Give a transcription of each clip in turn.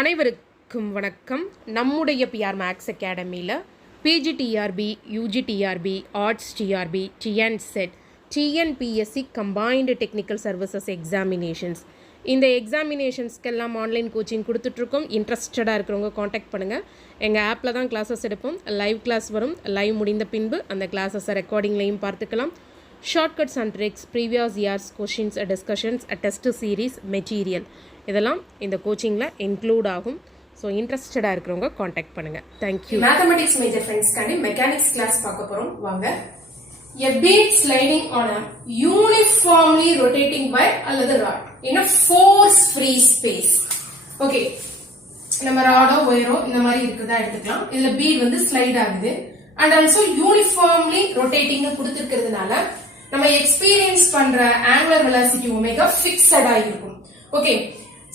அனைவருக்கும் வணக்கம். நம்முடைய பிஆர் மேக்ஸ் அகாடமியில் PGTRB, UGTRB, arts TRB, TNSET, TNPSC combined technical services examinations, இந்த எக்ஸாமினேஷன்ஸ்க்கெல்லாம் ஆன்லைன் கோச்சிங் கொடுத்துட்ருக்கோம். இன்ட்ரெஸ்டடாக இருக்கிறவங்க காண்டாக்ட் பண்ணுங்கள். எங்கள் ஆப்பில் தான் கிளாஸஸ் எடுப்போம். லைவ் கிளாஸ் வரும். லைவ் முடிந்த பின்பு அந்த கிளாஸஸை ரெக்கார்டிங்லையும் பார்த்துக்கலாம். Shortcuts and tricks, previous years questions, discussions, test series, material இதெல்லாம் இந்த கோச்சிங்கில் இன்க்ளூட் ஆகும். ஸோ இன்ட்ரெஸ்டடாக இருக்கிறவங்க காண்டாக்ட் பண்ணுங்கள். தேங்க்யூ. மேத்தமெட்டிக்ஸ் மேஜர் ஃப்ரெண்ட்ஸ்க்காண்டி மெக்கானிக்ஸ் கிளாஸ் பார்க்க போகிறோம். வாங்க. A bead sliding on a uniformly rotating wire அல்லது rod in a force free space. Okay, நம்ம ராடோ ஒயரோ இந்த மாதிரி இருக்குதா எடுத்துக்கலாம். இதுல பீட் வந்து ஸ்லைட் ஆகுது அண்ட் ஆல்சோ யூனிஃபார்ம்லி ரொட்டேட்டிங் கொடுத்துருக்கிறதுனால நம்ம எக்ஸ்பீரியன்ஸ் பண்ற ஆங்குலர் வெலாசிட்டி ஒமேகா ஃபிக்ஸடா இருக்கும். ஓகே,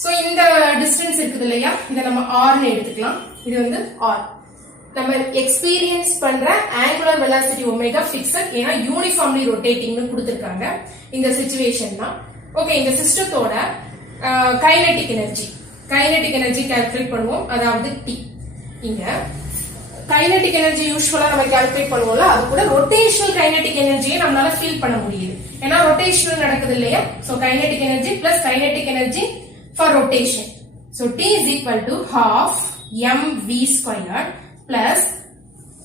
சோ இந்த டிஸ்டன்ஸ் இருக்குது இல்லையா, இதை நம்ம ஆர்னு எடுத்துக்கலாம். இது வந்து ஆர். நம்ம எக்ஸ்பீரியன்ஸ் பண்ற ஆங்குலர் வெலாசிட்டி ஒமேகா ஃபிக்ஸட், ஏன்னா யூனிஃபார்ம்லி ரொட்டேட்டிங்னு கொடுத்துருக்காங்க இந்த சிச்சுவேஷன் தான். ஓகே, இந்த சிஸ்டத்தோட கைனெட்டிக் எனர்ஜி கால்குலேட் பண்ணுவோம். அதாவது டி. இங்க கைனெட்டிக் எனர்ஜி யூஸ்வலா நம்ம கால்குலேட் பண்ணுவோம்ல, அது கூட ரொட்டேஷனல் கைனெட்டிக் எனர்ஜியை நம்மளால ஃபீல் பண்ண முடியுது. ஏன்னா ரொட்டேஷனல் நடக்குது இல்லையா. So kinetic energy plus kinetic energy for rotation. So T is equal to half mv squared plus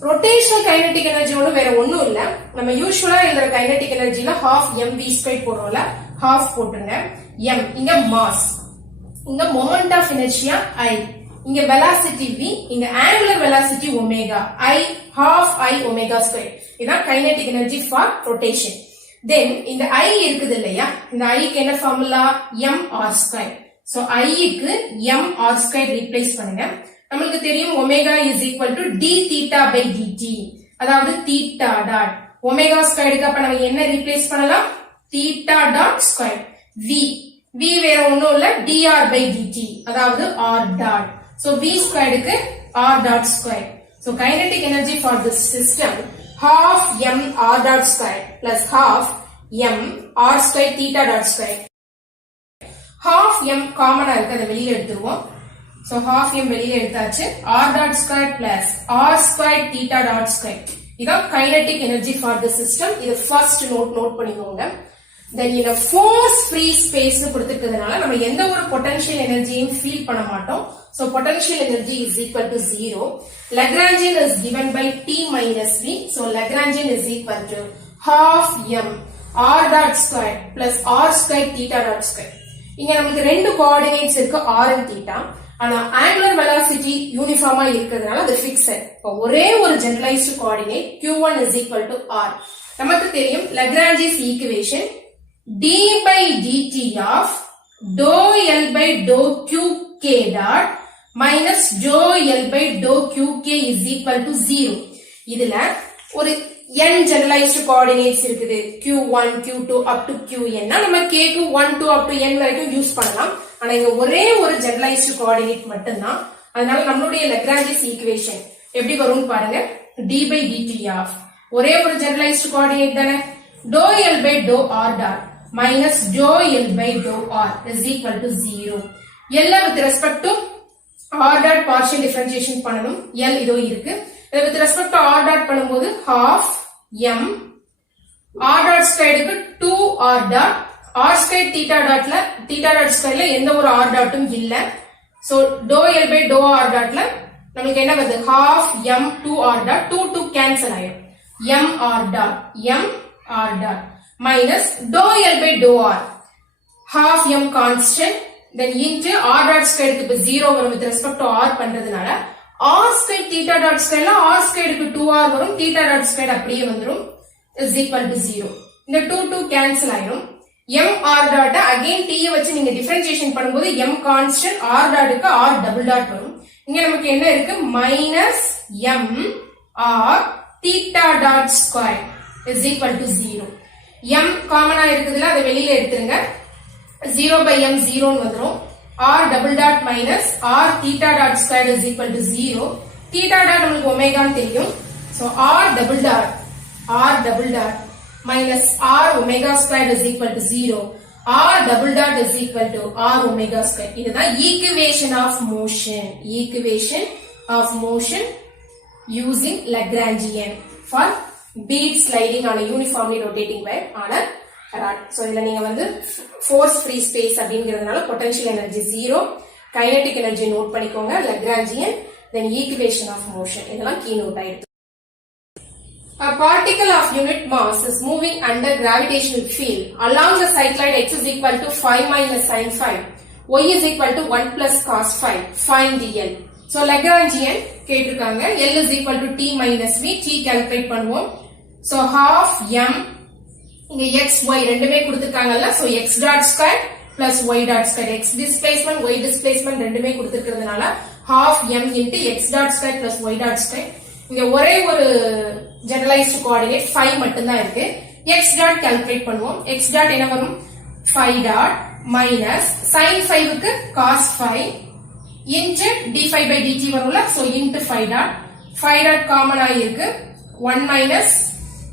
rotational kinetic energy ஒண்ணு வேற ஒண்ணும் இல்ல, நம்ம யூசுவலா எழுதுற kinetic energyல half mv squared போடுறோம்ல, half போட்டுங்க. m இங்க mass, இங்க moment of inertia I, இங்க velocity v, இங்க angular velocity omega I, half I omega squared. இதான் kinetic energy for rotation. Then இந்த I இருக்குது இல்லையா, இந்த I க்கு என்ன formula, mr squared. So I க்கு mr squared replace பண்ணுங்க. நமக்கு தெரியும் omega is equal to d theta by dt, அதாவது theta dot omega squared க்கு அப்ப நம்ம என்ன replace பண்ணலாம், theta dot squared. v வேற ஒண்ணும் இல்ல, dr by dt, அதாவது r dot. So v squared க்கு r dot squared. So kinetic energy for this system half m r dot squared plus half m r squared theta dot squared. half m காமனா இருக்கு, அதை வெளியில எடுத்துருவோம். So half m வெளியில எடுத்தாச்சு. r dot squared plus r squared theta dot squared. இதான் kinetic energy for the system. இது first note பண்ணிக்கோங்க. Then in a force free space கொடுத்திருக்கிறதுனால நம்ம எந்த ஒரு potential energyயும் ஃபீல் பண்ண மாட்டோம். So potential energy is equal to 0. Lagrangian is given by t minus v. So Lagrangian is equal to half m r dot squared plus r squared theta dot squared. இங்க நமக்கு ரெண்டு coordinates இருக்கு, r and theta. ஆனா angular velocity யூனிஃபார்மா இருக்கிறதுனால அது fixed. ஒரே ஒரு generalised coordinate q1 is equal to r. நமக்கு தெரியும் Lagrange's equation d by dt of dou L by dou qk dot minus dou L by dou qk is equal to 0. இதுல ஒரு n generalized coordinates இருக்குது, q1 q2 up to qn. நம்ம k க்கு 1 to up to n வரைக்கும் use பண்ணலாம். ஆனா இங்க ஒரே ஒரு generalized coordinate மட்டும்தான். அதனால நம்மளுடைய Lagrange's equation எப்படி வரும்னு பாருங்க. d by dt of ஒரே ஒரு generalized coordinate தானே, dou L by dou r dot minus dou L by dou r is equal to 0. L with respect to r dot partial differentiation பண்ணனும். L இதோ இருக்கு. with respect to r dot பண்ணும்போது half m r dot squared க்கு 2 r dot r squared theta dot squaredல எந்த ஒரு r dotம் இல்ல. so dou L by dou r dotல நமக்கு என்ன வருது, half m 2 r dot 2 cancel ஆயிடும், m r dot minus dou L by dou r half m constant, then into r dot squared க்கு 0 வரும் with respect to r பண்றதுனால r squared theta dot squaredல r squared க்கு 2r வரும், theta dot squared அப்படியே வந்துரும், is equal to 0. இந்த 2 cancel ஆயிடும். m r dot again t வச்சு நீங்க டிஃபரன்ஷியேஷன் பண்ணும்போது m constant, r dot க்கு r double dot வரும். இங்க நமக்கு என்ன இருக்கு, minus m r theta dot squared is equal to 0. m காமனா இருக்குதுல, அதை வெளியில எடுத்துருங்க. 0 by m 0 ன்னு வந்துரும். r double dot minus r theta dot squared is equal to 0. theta dot நமக்கு omega ன்னு தெரியும். so r double dot minus r omega squared is equal to 0. r double dot is equal to r omega square. இதுதான் equation of motion. Equation of motion using Lagrangian for bead sliding on a uniformly rotating wire on a rod. So இதுல நீங்க வந்து force free space அப்படிங்கிறதுனால potential energy 0, kinetic energy note பண்ணிக்கோங்க, Lagrangian, then equation of motion. இதெல்லாம் key note ஆயிடுது. A particle of unit mass is moving under gravitational field along the cycloid x is equal to 5 minus sin 5, y is equal to 1 plus cos 5. Find the L. So Lagrangian கேட்டிருக்காங்க. L is equal to t minus v. T calculate பண்ணுவோம். So half m, இங்க x y ரெண்டுமே கொடுத்திருக்காங்கல்ல, so x dot square plus y dot square. X displacement y displacement ரெண்டுமே கொடுத்திருக்கிறதுனால half m into x dot square plus y dot square. இங்க ஒரே ஒரு generalized coordinate 5 மட்டும் தான் இருக்கு. x dot calculate பண்ணுவோம். x dot என்ன வரும்? 5 dot minus sin 5 க்கு cos 5 into d5 by dt வரும்ல, so into 5 dot. 5 dot common ஆ இருக்கு, 1 minus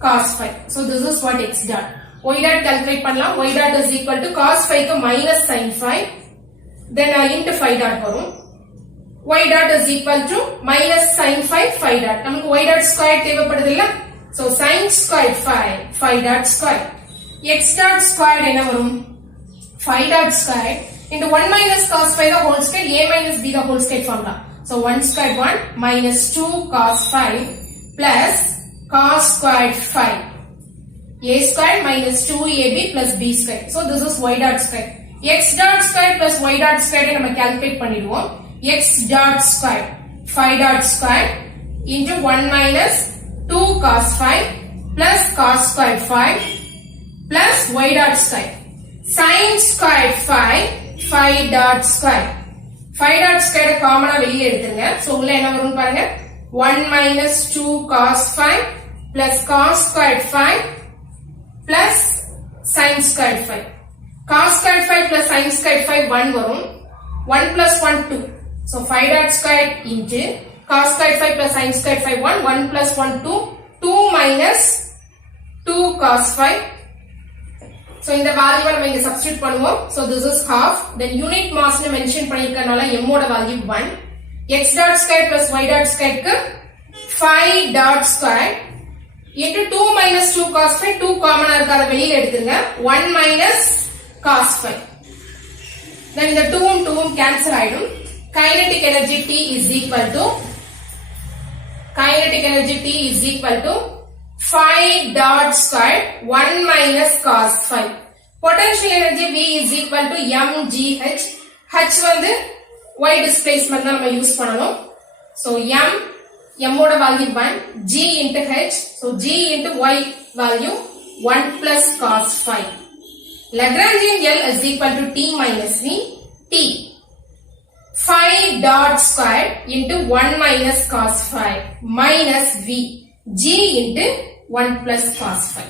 cos 5. So this is what x dot. y dot calculate பண்ணலாம். y dot is equal to cos 5 க்கு minus sin 5, then into 5 dot வரும். y dot is equal to minus sin 5, 5 dot. நமக்கு y dot square தேவைப்படுது இல்ல, so sin square 5, 5 dot square. x dot square என்ன வரும்? 5 dot square into 1 minus cos 5 the whole square, a minus b the whole square formula. So 1 square 1 minus 2 cos 5 plus cos square 5. a square minus 2ab plus b square. So this is y dot square. x dot square plus y dot square நம்ம calculate பண்ணிடுவோம். x dot square 5 dot square into 1 minus 2 cos 5 plus cos square 5 plus y dot square. Sin square 5, 5 dot square. 5 dot square காமனா வெளியே எடுத்துங்க. So உள்ள என்ன வரும் பாருங்க, 1 minus 2 cos 5 plus cos square 5 plus sin square 5. Cos square 5 plus sin square 5 1 வரும். 1 plus 1 2. So 5 dot square into cos square 5 plus sin square 5 1, 1 plus 1 2, 2 minus 2 cos 5. So இந்த value நம்ம இங்க substitute பண்ணுவோம். So this is half, then unit mass னு mention பண்ணிருக்கனால m ஓட value 1. x dot square plus y dot square க்கு 5 dot square into 2 minus 2 cos 5, 2 common ஆ இருக்காத வெளியில எடுத்துங்க, 1 minus cos 5. Then இந்த 2 cancel ஆயிடும். Kinetic energy T is equal to 5 dot square 1 minus cos 5. Potential energy V is equal to mgh. H வந்து y displacement தான் நம்ம use பண்ணணும். So m ஓட value 1, g into h, so g into y value 1 plus cos 5. Lagrangian L is equal to t minus v. T 5 dot square into 1 minus cos 5 minus v, g into 1 plus cos 5.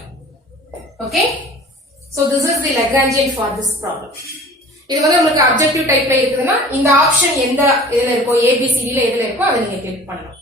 Okay, so this is the Lagrangian for this problem. இது வந்து உங்களுக்கு objective டைப்ல இருக்குதுன்னா இந்த option எந்த இதுல இருக்கோ, ABCD ல எதுல இருக்கோ அதை நீங்க கிளிக் பண்ணலாம்.